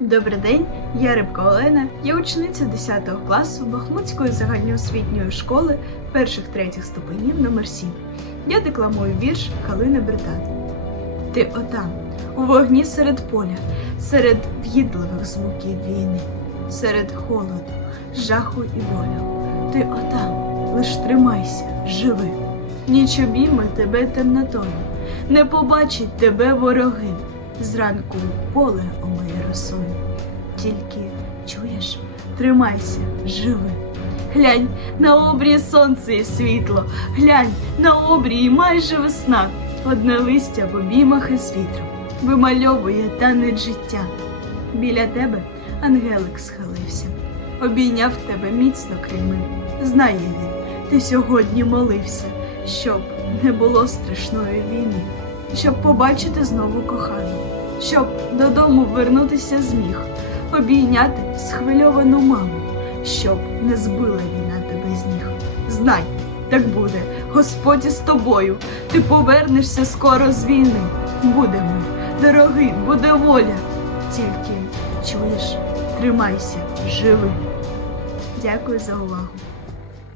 Добрий день, я Рибка Олена, я учениця 10 класу Бахмутської загальноосвітньої школи перших третіх ступенів номер 7. Я декламую вірш Калини Британ. Ти отам, у вогні серед поля, серед в'їдливих звуків війни, серед холоду, жаху і болю. Ти отам, лиш тримайся, живи. Ніч обійме тебе темнотою, не побачить тебе вороги. Зранку поле омиє росою. Тільки чуєш, тримайся, живи. Глянь на обрії сонце і світло, глянь на обрії майже весна. Одне листя в обіймах із вітром вимальовує танець життя. Біля тебе ангелик схилився, обійняв тебе міцно крильми. Знає він, ти сьогодні молився, щоб не було страшної війни, щоб побачити знову кохану, щоб додому вернутися зміг, обійняти схвильовану маму, щоб не збила війна тебе з ніг. Знай, так буде, Господь із тобою, ти повернешся скоро з війни. Буде мир, дорогий, буде воля. Тільки чуєш, тримайся, живи. Дякую за увагу.